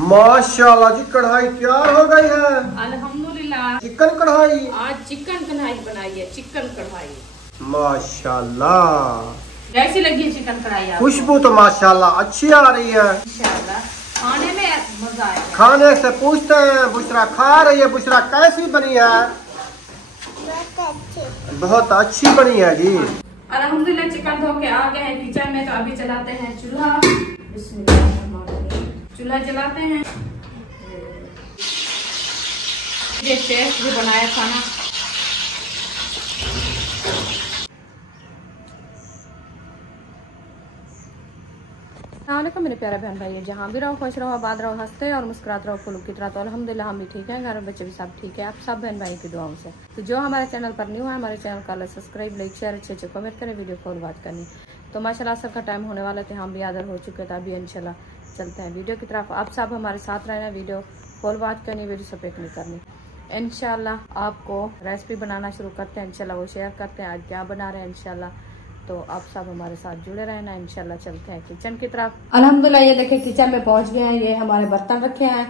माशाल्लाह जी, कढ़ाई तैयार हो गई है अल्हम्दुलिल्लाह। चिकन कढ़ाई, आज चिकन कढ़ाई बनाई है, चिकन कढ़ाई माशाल्लाह। कैसी लगी है चिकन कढ़ाई? खुशबू तो माशाल्लाह अच्छी आ रही है, इंशाल्लाह खाने में मजा आएगा। खाने से पूछते हैं, बुशरा खा रही है। बुशरा कैसी बनी है? बहुत अच्छी बनी है जी। अल्हम्दुलिल्लाह चिकन धो के आ गए हैं किचन में, तो अभी चलाते हैं चूल्हा। चूल्हा जलाते हैं। ये शेफ जो बनाया खाना, अस्सलामुअलैकुम मेरे प्यारे बहन भाई, जहाँ भी रहो खुश रहो, आबाद रहो, हंसते और मुस्कुराते रहो, फुल की तरह। तो अल्हम्दुलिल्लाह हम भी ठीक हैं, घर में बच्चे भी सब ठीक है, आप सब बहन भाई की दुआओं से। तो जो हमारे चैनल पर न्यू है, हमारे चैनल का सब्सक्राइब, लाइक, शेयर, अच्छे कमेंट करें, वीडियो फॉलो बात करनी। तो माशाल्लाह असर का टाइम होने वाला थे, हम भी आदर हो चुके थे। अभी इंशाल्लाह चलते हैं वीडियो की तरफ। आप सब हमारे साथ रहना, वीडियो फॉलो बात करनी, वीडियो सपेट नहीं करनी। इंशाल्लाह आपको रेसिपी बनाना शुरू करते हैं, इंशाल्लाह वो शेयर करते हैं आज क्या बना रहे हैं इंशाल्लाह। तो आप सब हमारे साथ जुड़े रहना, इंशाल्लाह चलते हैं किचन की तरफ। अल्हम्दुलिल्लाह ये देखिए किचन में पहुंच गए हैं, ये हमारे बर्तन रखे हैं।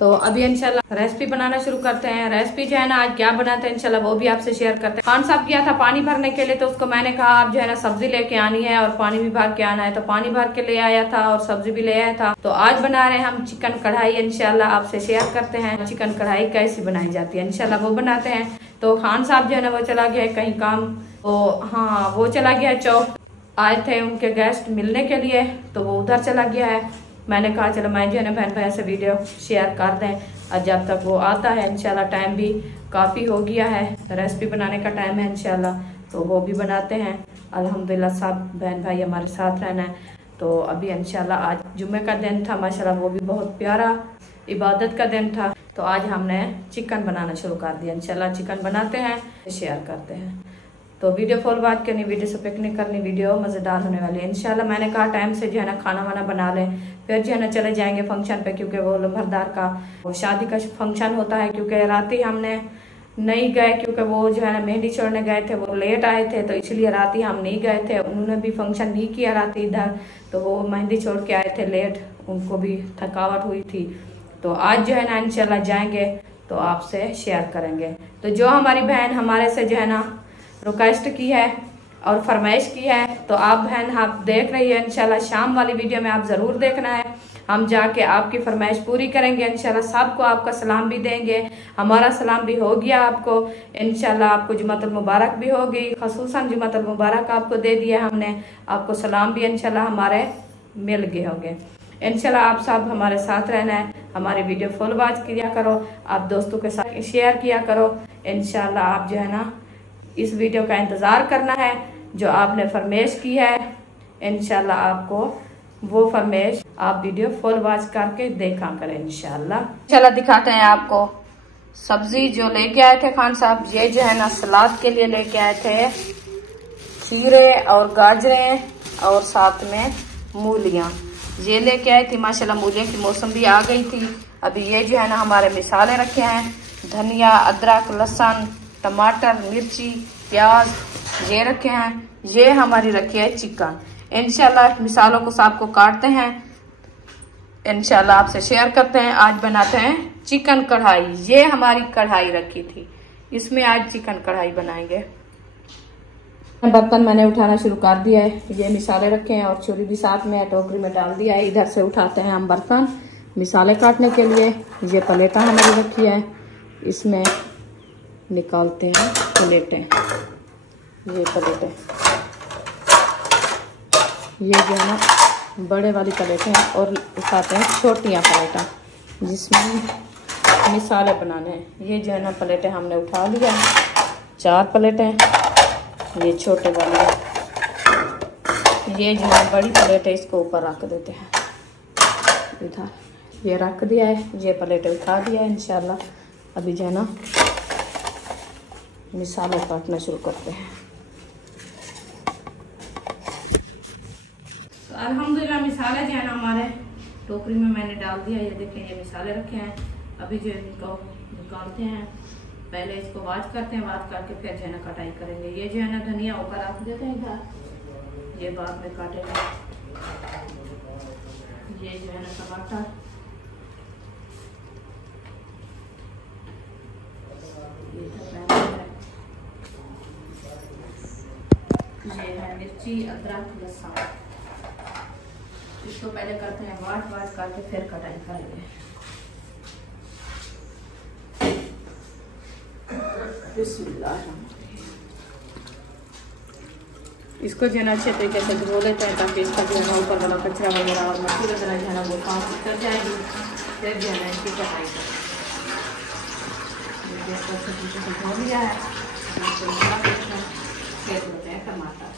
तो अभी इंशाल्लाह रेसिपी बनाना शुरू करते हैं। रेसिपी जो है ना आज क्या बनाते हैं इंशाल्लाह वो भी आपसे शेयर करते हैं। खान साहब गया था पानी भरने के लिए, तो उसको मैंने कहा आप जो है ना सब्जी लेके आनी है और पानी भी भर के आना है। तो पानी भर के ले आया था और सब्जी भी ले आया था। तो आज बना रहे हैं हम चिकन कढ़ाई, इंशाल्लाह आपसे शेयर करते हैं चिकन कढ़ाई कैसी बनाई जाती है, इंशाल्लाह वो बनाते हैं। तो खान साहब जो है ना वो चला गया है कहीं काम, तो हाँ वो चला गया है चौक, आए थे उनके गेस्ट मिलने के लिए, तो वो उधर चला गया है। मैंने कहा चलो मैं जो है ना बहन भाई से वीडियो शेयर कर दें, और जब तक वो आता है इंशाल्लाह टाइम भी काफ़ी हो गया है, रेसिपी बनाने का टाइम है इंशाल्लाह, तो वो भी बनाते हैं। अल्हम्दुलिल्लाह सब बहन भाई हमारे साथ रहना है। तो अभी इंशाल्लाह आज जुम्मे का दिन था, माशाल्लाह वो भी बहुत प्यारा इबादत का दिन था। तो आज हमने चिकन बनाना शुरू कर दिया, इंशाल्लाह चिकन बनाते हैं, शेयर करते हैं। तो वीडियो फॉलो बात करनी, वीडियो से पिकनिक करनी, वीडियो मज़ेदार होने वाली है इंशाल्लाह। मैंने कहा टाइम से जो है ना खाना वाना बना लें, फिर जो है ना चले जाएंगे फंक्शन पे, क्योंकि वो लम्हरदार का वो शादी का फंक्शन होता है। क्योंकि रात ही हमने नहीं गए, क्योंकि वो जो है ना मेहंदी छोड़ने गए थे, वो लेट आए थे, तो इसलिए रात ही हम नहीं गए थे। उन्होंने भी फंक्शन नहीं किया रात इधर, तो वो मेहंदी छोड़ के आए थे लेट, उनको भी थकावट हुई थी। तो आज जो है ना इंशाल्लाह जाएंगे तो आपसे शेयर करेंगे। तो जो हमारी बहन हमारे से जो है ना रिक्वेस्ट की है और फरमाइश की है, तो आप बहन आप देख रही है इंशाल्लाह शाम वाली वीडियो में आप ज़रूर देखना है। हम जाके आपकी फरमाइश पूरी करेंगे इंशाल्लाह, सबको आपका सलाम भी देंगे, हमारा सलाम भी हो गया आपको इंशाल्लाह। आपको जुम्मतुल मुबारक भी हो गई, खसूसन जुम्मतुल मुबारक आपको दे दिया हमने, आपको सलाम भी इंशाल्लाह हमारे मिल गए होंगे इंशाल्लाह। आप सब हमारे साथ रहना है, हमारी वीडियो फॉलो बात किया करो, आप दोस्तों के साथ शेयर किया करो इंशाल्लाह। आप जो है ना इस वीडियो का इंतज़ार करना है जो आपने फरमाइश की है, इंशाल्लाह आपको वो फरमाइश आप वीडियो फुल वॉच करके देखा करें इंशाल्लाह। दिखाते हैं आपको सब्जी जो लेके आए थे खान साहब। ये जो है ना सलाद के लिए लेके आए थे खीरे और गाजरें और साथ में मूलियाँ ये लेके आए थे। माशाल्लाह मूलियाँ की मौसम भी आ गई थी। अभी ये जो है ना हमारे मिसाले रखे हैं, धनिया, अदरक, लहसुन, टमाटर, मिर्ची, प्याज ये रखे हैं। ये हमारी रखी है चिकन। इंशाल्लाह मिसालों को सबको काटते हैं, इंशाल्लाह आपसे शेयर करते हैं। आज बनाते हैं चिकन कढ़ाई। ये हमारी कढ़ाई रखी थी, इसमें आज चिकन कढ़ाई बनाएंगे। बर्तन मैंने उठाना शुरू कर दिया है, ये मिसाले रखे हैं और छुरी भी साथ में टोकरी में डाल दिया है। इधर से उठाते हैं हम बर्तन मिसाले काटने के लिए। ये प्लेटा हमारी रखी है, इसमें निकालते हैं प्लेटें। ये प्लेटें ये जो है ना बड़े वाली प्लेटें हैं और उठाते हैं छोटियाँ प्लेटें जिसमें मिसाले बनाने हैं। ये जो है ना प्लेटें हमने उठा लिया है, 4 प्लेटें। ये छोटे वाले, ये जो है बड़ी प्लेट है, इसको ऊपर रख देते हैं इधर। ये रख दिया है, ये प्लेटें उठा दिया है इंशाल्लाह। अभी जो है ना मिसाले काटना शुरू करते हैं। तो अल्हम्दुलिल्लाह मिसाले जो है ना हमारे टोकरी में मैंने डाल दिया। ये देखें ये मिसाले रखे हैं। अभी जो इनको निकालते हैं, पहले इसको वाश करते हैं, वाश करके फिर जो है ना कटाई करेंगे। ये जो है ना धनिया ऊपर रख देते हैं इधर, ये बाद में काटेंगे। ये जो है ना टमाटर, ये जो है ना मिर्ची, प्याज ये हमारी रखी है चिकन। इंशाल्लाह आप सब हमारे साथ रहना, वीडियो फुल वॉच करनी, वीडियो सपेट नहीं करनी। मिर्ची, अदरक, लहसुन। इसको पहले करते हैं वाट करके फिर कटाई करेंगे। इसको जो है ना अच्छे तरीके से धो लेते हैं ताकि इसका जो है ना ऊपर वाला कचरा वगैरह और मिट्टी वगैरह जो है ना वो काम कर जाएगी। फिर जो है ना इसकी कटाई करेंगे। इसको अच्छे तरीके से धो लिया है। फिर होते हैं टमाटर।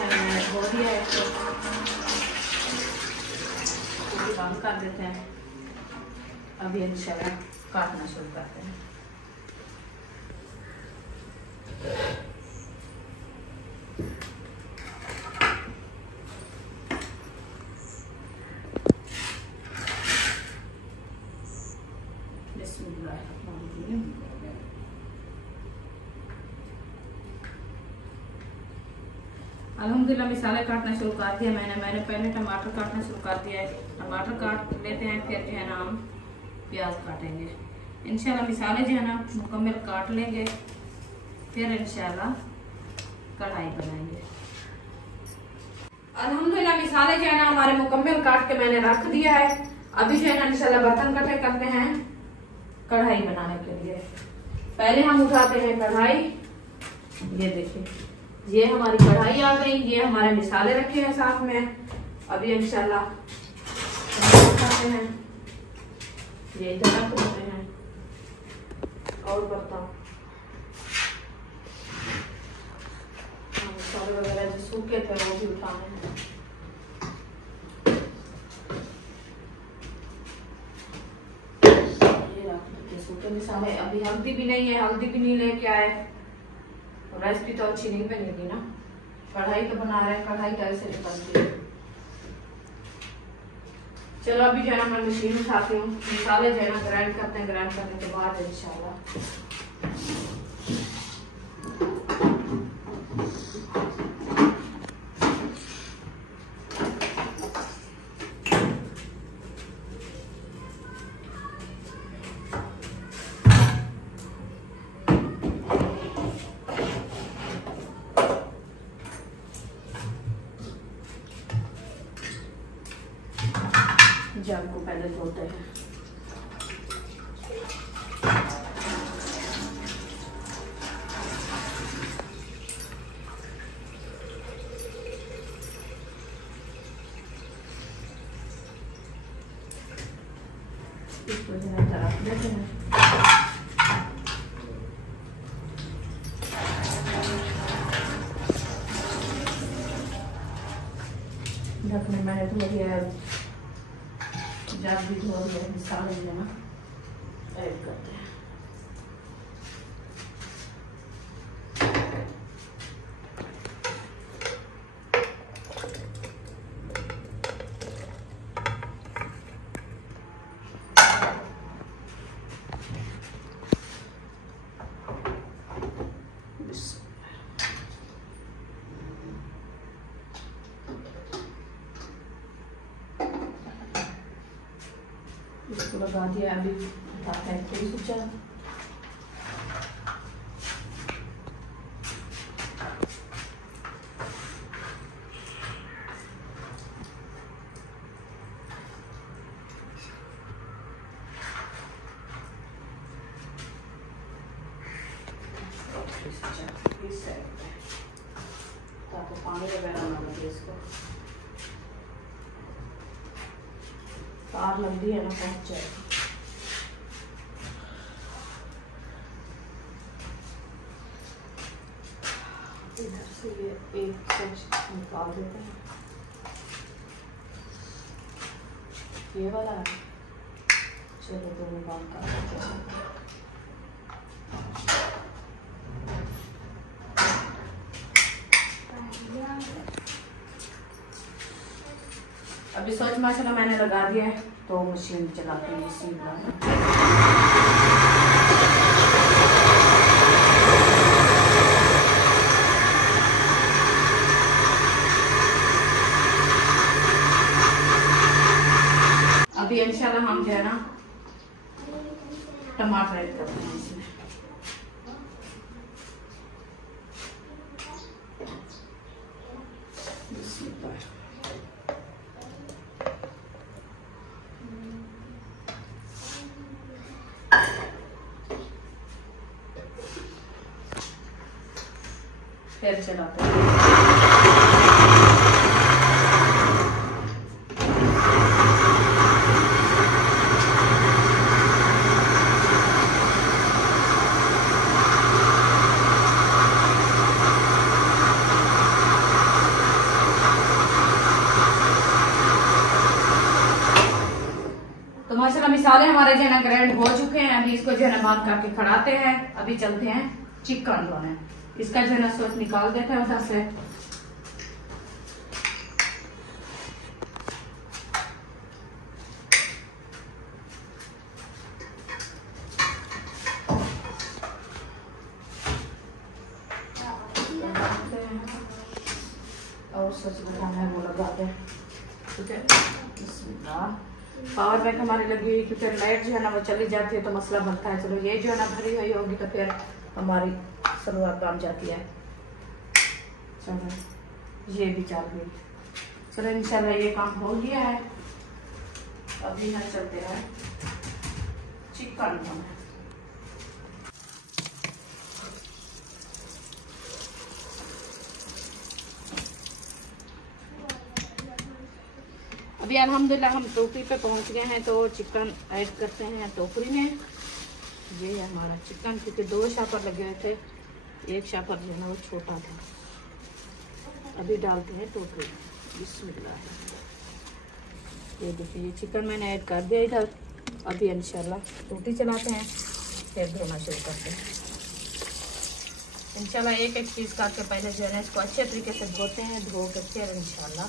मैंने धो दिया है, इसको बंद कर देते हैं। अभी इंशाल्लाह काटना शुरू करते हैं। अल्हम्दुलिल्लाह मिसाले काटना शुरू कर दिया मैंने पहले टमाटर काटना शुरू कर दिया है। टमाटर काट लेते हैं, फिर जो है ना हम प्याज काटेंगे। इंशाल्लाह मिसाले जो है ना मुकम्मल काट लेंगे, फिर इंशाल्लाह कढ़ाई बनाएंगे। अल्हम्दुलिल्लाह मिसाले जो है ना हमारे मुकम्मल काट के मैंने रख दिया है। अभी जो है ना इंशाल्लाह बर्तन इकट्ठे करते हैं कढ़ाई बनाने के लिए। पहले हम उठाते हैं कढ़ाई। ये देखिए, ये हमारी कढ़ाई आ गई। ये हमारे मिसाले रखे हैं साथ में। अभी इंशाल्लाह उठाते हैं, ये इधर रख देते हैं और बर्तन मसाले वगैरह जो सूखे थे वो भी उठाने हैं। ये रख देते सूखे मिसाले। अभी हल्दी भी नहीं है, हल्दी भी नहीं लेके आए। रेसिपी तो अच्छी नहीं बनेगी ना, कढ़ाई तो बना रहे हैं, कढ़ाई कैसे निकलती है। चलो अभी जो है ना मैं मशीन उठाती हूँ, मसाले जो है ना ग्राइंड करते हैं। ग्राइंड करने के बाद इंशाल्लाह जब को पहले धोते हैं। इसको रख देते हैं। ढकने मैंने धो दिया है, जब भी धो दिया है मिसाले जो ना ऐड करते हैं। इसको लगा दिया। अभी उठाते हैं थोड़ी सी चाय। ताकि पानी वगैरह ना लगे इसको। तार लग रही है ना, पहुंच जाएगी। इधर से ये एक सेक्शन निकाल देते हैं। ये वाला है, चलो दोनों काम कर देते हैं। अभी सोच माशाल्लाह मैंने लगा दिया है, तो मशीन चलाते हैं सीधा। अभी इंशाल्लाह हम जो है ना टमाटर ऐड करते हैं इसमें। फिर चलाते हैं। तो माशाल्लाह मिसाले हमारे जो है ना ग्राइंड हो चुके हैं। अभी इसको जो है ना बांध करके खड़ाते हैं। अभी चलते हैं चिकन धोने। इसका जो है ना सोच निकाल देते हैं उधर से। और सोच लगाना है वो लगाते हैं। ठीक है, पावर बैंक हमारी लगी हुई क्योंकि लाइट जो है ना वो चली जाती है तो मसला बनता है। चलो ये जो है ना भरी हुई होगी तो फिर हमारी शुरुआत काम जाती है। चलो ये भी चल गई। चलो इंशाल्लाह ये काम हो गया है। अभी हम चलते हैं चिकन बनाने। अभी अल्हम्दुलिल्लाह हम टोकरी पे पहुंच गए हैं। तो चिकन ऐड करते हैं टोकरी में। ये है हमारा चिकन, क्योंकि 2 शापर लगे हुए थे, एक शापर जो है ना वो छोटा था। अभी डालते हैं टोकरी में। बिस्मिल्लाह। ये देखिए ये चिकन मैंने ऐड कर दिया इधर। अभी इंशाल्लाह रोटी चलाते हैं, फिर धोना शुरू करते हैं। इंशाल्लाह एक एक चीज़ करके पहले जो है ना इसको अच्छे तरीके से धोते हैं। धो के फिर इंशाल्लाह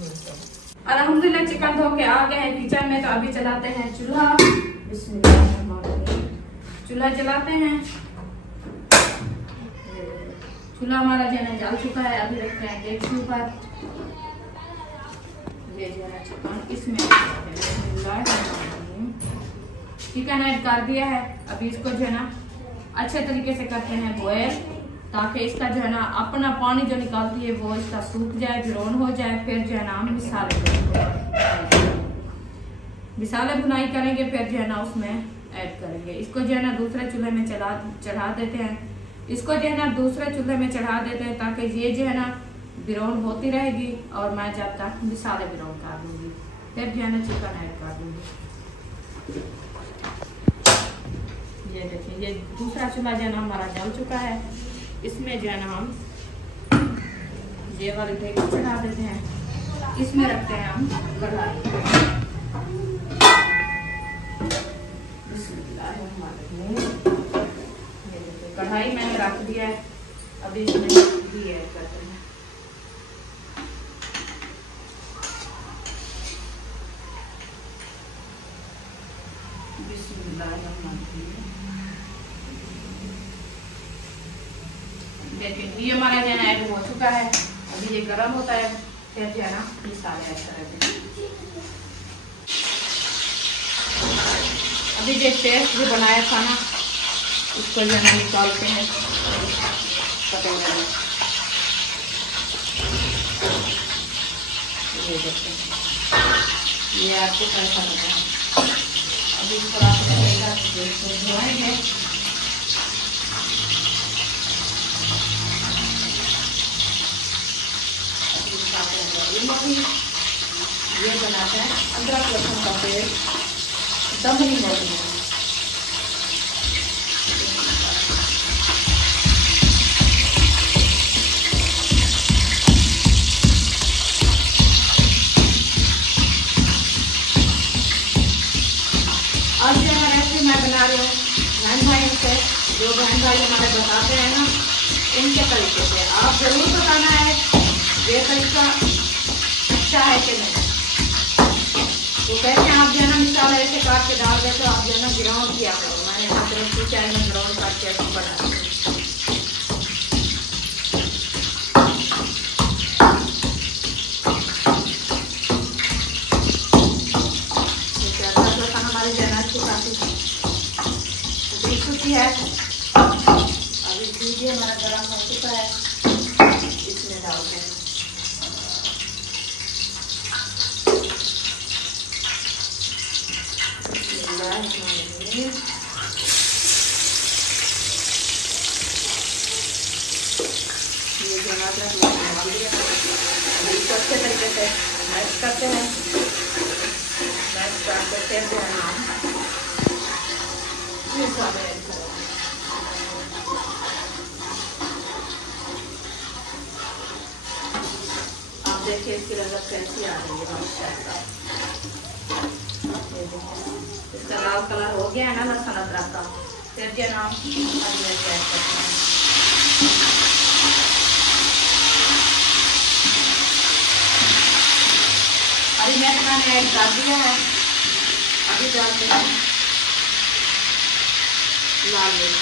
मिलते हैं। अल्हम्दुलिल्लाह चिकन धो के आ गए हैं किचन में। तो अभी चलाते हैं चूल्हा। बिस्मिल्लाह। चूल्हा जलाते हैं। चूल्हा हमारा जो है जल चुका है। अभी रखते हैं डेगची ऊपर। ये जो है चिकन इसमें चिकन ऐड कर दिया है। अभी इसको जो है ना अच्छे तरीके से करते हैं बॉयल, ताकि इसका जो है ना अपना पानी जो निकालती है वो इसका सूख जाए, फिर ऑन हो जाए। फिर जो है ना हम मिसाले भुनाई करेंगे, फिर जो है ना उसमें ऐड करेंगे। इसको जो है ना दूसरे चूल्हे में चढ़ा देते हैं। इसको जो है ना दूसरे चूल्हे में चढ़ा देते हैं ताकि ये जो है ना ब्राउन होती रहेगी और मैं जब तक मिसाले ब्राउन कर दूंगी। फिर जो है ना चिकन ऐड कर दूंगी। ये देखिए ये दूसरा चूल्हा जो है ना हमारा जल चुका है। इसमें जो है ना हम ये वाली डेगची चढ़ा देते हैं। इसमें रखते हैं हम कढ़ाई। कढ़ाई मैंने रख दिया है। अभी इसमें घी ऐड करते हैं। देखिए घी हमारा जो है ऐड हो चुका है। अभी ये गर्म होता है, फिर जो है ना मसाले ऐड करेंगे। अभी जो पेस्ट जो बनाया था ना उसको जो है निकालते हैं पकौड़े में। ये देखते हैं ये आपको कैसा लगा। अभी थोड़ा सा धोएंगे। ये बनाते हैं अदरक लहसुन का पेस्ट दमनी मोटी है। आज जो है रेसिपी मैं बना रही हूँ बहन भाई से, जो बहन भाई हमारे बताते हैं ना इनके तरीके से। आप जरूर बताना है ये तरीका अच्छा है कि नहीं। तो कहते हैं आप जो है ना मिसाल ऐसे काट के डाल देते हो, आप जो है ना ग्राउंड किया करो। मैंने मतलब सोचा है मैं ग्राउंड काट के ऐसे बना है। अभी दूध हमारा गर्म हो चुका है, इसमें डालते हैं। ये जो अदरक लहसुन डाल दिया, इसको अच्छे तरीके से मैश करते हैं। मैश करके फिर जो है हम मसाले ऐड करें। आप देखिए इसकी लज़्ज़त कैसी आ रही है माशाअल्लाह। ये देखिए इसका लाल कलर हो गया है ना लहसुन अदरक का। फिर जो है हम अदरक ऐड करते हैं। हरी मिर्च मैंने ऐड कर दिया है। अभी डालते हैं लाल मिर्च।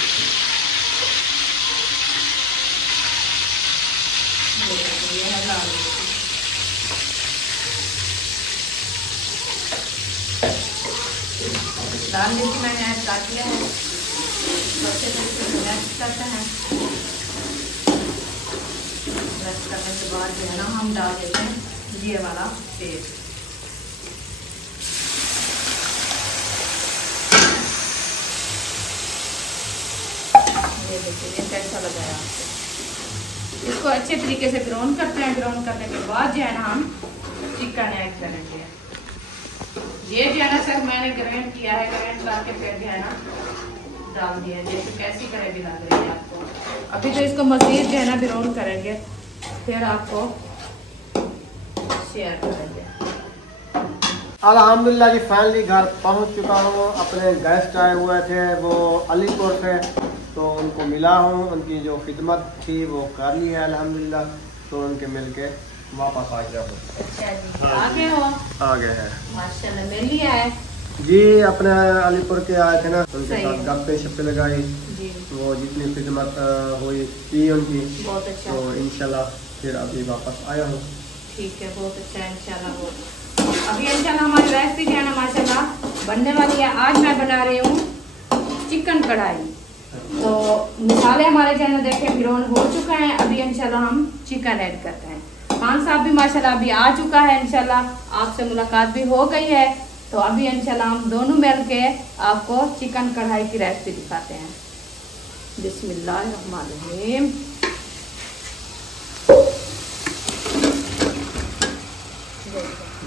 ये है लाल मिर्च। लाल मिर्च मैंने ऐड कर दिया है। अच्छे तरीके से मिक्स करते हैं। मिक्स करने के बाद जो है ना हम डाल देते हैं ये वाला पेस्ट। ये देखिए ये कैसा लगा है आपको। इसको अच्छे तरीके से ब्राउन करते हैं। ब्राउन करने के बाद जो है ना हम चिकन ऐड करेंगे। ये जो है ना सर मैंने ग्राइंड किया है। ग्राइंड करके फिर जो है ना डाल दिया। जैसे कैसी ग्रेवी लग रही है आपको। अभी तो इसको मज़ीद जो है ना ब्राउन करेंगे, फिर आपको शेयर करेंगे। अल्हम्दुलिल्लाह जी फाइनली घर पहुंच चुका हूँ। अपने गेस्ट आए हुए थे वो अलीपुर से, तो उनको मिला हूँ। उनकी जो खिदमत थी वो कर ली है अल्हम्दुलिल्लाह। तो उनके मिलके वापस आ गया हूँ। अच्छा जी, आ गए हो? आ गए हैं माशाल्लाह। मिल लिया है जी। अपने अलीपुर के आए थे ना, उनके साथ गप्पे शप्पे लगाई जी। वो जितनी खिदमत हुई थी उनकी, बहुत अच्छा। तो इंशाल्लाह फिर अभी वापस आया हूँ। ठीक है, बहुत अच्छा है इंशाल्लाह। अभी इंशाल्लाह हमारी रेसिपी जो है ना माशाल्लाह बनने वाली है। आज मैं बना रही हूँ चिकन कढ़ाई। तो मसाले हमारे जो है ना देखे ब्राउन हो चुका है। अभी इंशाल्लाह हम चिकन ऐड करते हैं। खान साहब भी माशाल्लाह अभी आ चुका है। इंशाल्लाह आपसे मुलाकात भी हो गई है। तो अभी इंशाल्लाह हम दोनों मिल के आपको चिकन कढ़ाई की रेसिपी दिखाते हैं। बिस्मिल्लाहिर्रहमानिर्रहीम।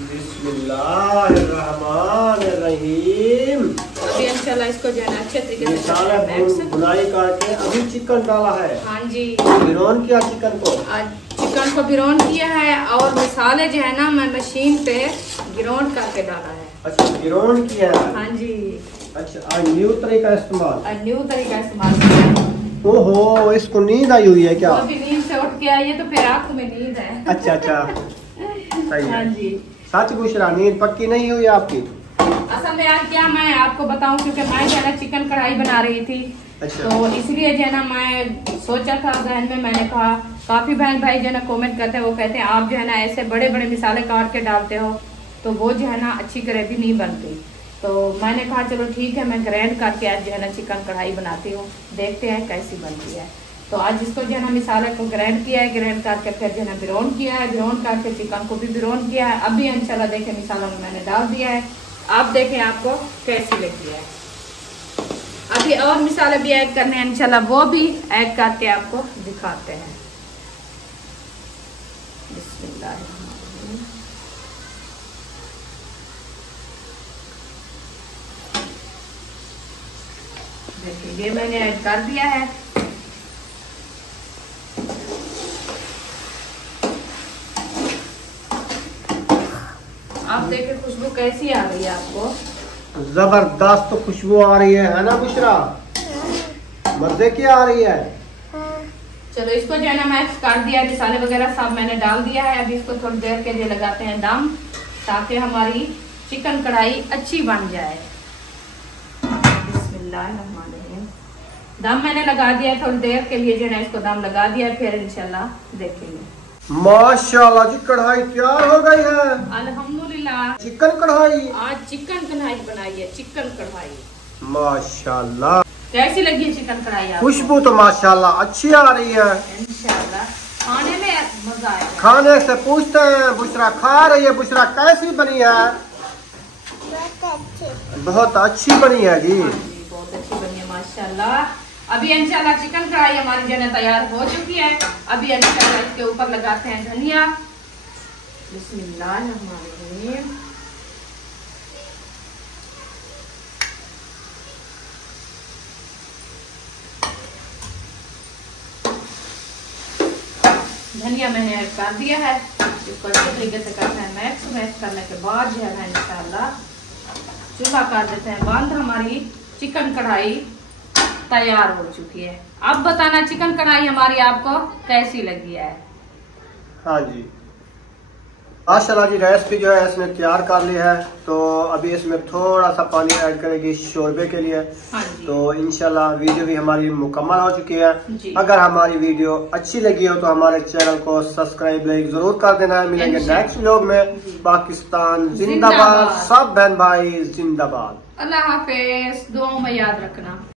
बिस्मिल्लाहिर्रहमानिर्रहीम। अभी इंशाल्लाह इसको जो है ना अच्छे तरीके से बुनाई करके अभी चिकन डाला है। हाँ जी, ब्राउन किया चिकन को। आज चिकन को ब्राउन किया है और मसाले जो है ना मैं मशीन पे ग्राउंड करके डाला है। अच्छा ब्राउन किया है। हाँ जी। अच्छा आज न्यू तरीका इस्तेमाल। न्यू तरीका इस्तेमाल किया है। ओहो इसको नींद आई हुई है क्या? वो अभी नींद से उठ के आई है तो फिर आँख में नींद है। अच्छा अच्छा सही हाँ है। जी। सच बुशरा नींद पक्की नहीं हुई आपकी? असल में आज क्या मैं आपको बताऊं, क्योंकि मैं जो है ना चिकन कढ़ाई बना रही थी। अच्छा। तो इसलिए जो है ना मैं सोचा था जहन में, मैंने कहा काफी बहन भाई जो है ना कमेंट करते हैं, वो कहते हैं आप जो है ना ऐसे बड़े बड़े मिसाले काट के डालते हो तो वो जो है ना अच्छी ग्रेवी नहीं बनती। तो मैंने कहा चलो ठीक है मैं ग्राइंड करके आज जो है ना चिकन कढ़ाई बनाती हूँ, देखते हैं कैसी बनती है। तो आज इसको जो है ना मिसाले को ग्राइंड किया है। ग्राइंड करके फिर जो है ना ब्राउन किया है। ब्राउन करके चिकन को भी ब्राउन किया है। अभी इंशाल्लाह देखें मिसालों में मैंने डाल दिया है। आप देखें आपको कैसी लगी है। अभी और मिसाले भी ऐड करने हैं इंशाल्लाह, वो भी ऐड करके आपको दिखाते हैं। बिस्मिल्लाहिर्रहमानिर्रहीम। देखिए ये मैंने ऐड कर दिया है। आप देखिए खुशबू कैसी आ रही है आपको। जबरदस्त तो खुशबू आ रही है ना बुशरा? मजे की आ रही है। चलो इसको जो है ना मैक्स कर दिया, मसाले वगैरह सब मैंने डाल दिया है। अभी इसको थोड़ी देर के लिए लगाते हैं दम, ताकि हमारी चिकन कढ़ाई अच्छी बन जाए। बिस्मिल्लाहिर्रहमानिर्रहीम। दम मैंने लगा दिया थोड़ी देर के लिए, जो है ना इसको दम लगा दिया, फिर इंशाल्लाह देखेंगे। माशाल्लाह जी कढ़ाई तैयार हो गई है अल्हम्दुलिल्लाह। चिकन कढ़ाई आज चिकन कढ़ाई बनाई है, चिकन कढ़ाई। माशाल्लाह। कैसी लगी है चिकन कढ़ाई आपको? खुशबू तो माशाल्लाह अच्छी आ रही है। इंशाल्लाह खाने में मजा आएगा। खाने से पूछते हैं, बुशरा खा रही है। बुशरा कैसी बनी है? बहुत अच्छी बनी है जी। बहुत अच्छी बनी है माशाल्लाह। अभी इंशाल्लाह चिकन कढ़ाई हमारी जो है तैयार हो चुकी है। अभी इंशाल्लाह इसके ऊपर लगाते हैं धनिया। बिस्मिल्लाहिर्रहमानिर्रहीम। धनिया मैंने ऐड कर दिया है। इसको अच्छे तरीके से करते हैं मैक्स करने के बाद जो है इंशाल्लाह चूल्हा कर देते हैं बंद। हमारी चिकन कढ़ाई तैयार हो चुकी है। अब बताना चिकन कढ़ाई हमारी आपको कैसी लगी है? हाँ जी माशाल्लाह जी, रेसिपी जो है इसने तैयार कर ली है। तो अभी इसमें थोड़ा सा पानी ऐड करेगी शोरबे के लिए। हाँ जी। तो इंशाल्लाह वीडियो भी हमारी मुकम्मल हो चुकी है जी। अगर हमारी वीडियो अच्छी लगी हो तो हमारे चैनल को सब्सक्राइब लाइक जरूर कर देना है। मिलेंगे नेक्स्ट व्लॉग में। पाकिस्तान जिंदाबाद, सब बहन भाई जिंदाबाद। अल्लाह हाफिज। दुआओं में याद रखना।